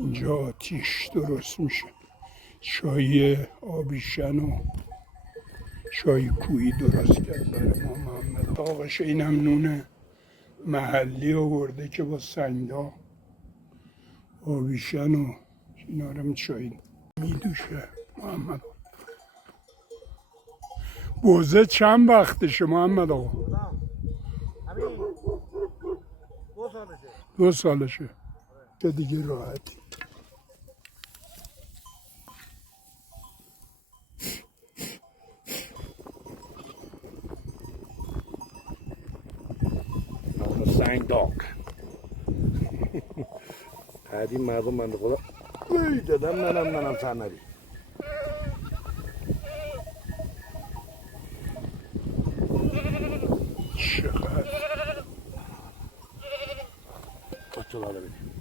اینجا آتیش درست میشه، چای آبیشن و چای کویی درست کرد برای ما محمد آقاش. اینم نون محلی آورده که با سنگا آبیشن و اینا رو چای میدوشه محمد. بوزه چند وقتشه محمد آقا؟ همین 2 سالشه که دیگه راحتی. سنگ داغ قدیم مردم بنده خدا دادم ننم سر نبی چقدر بچه لاله بید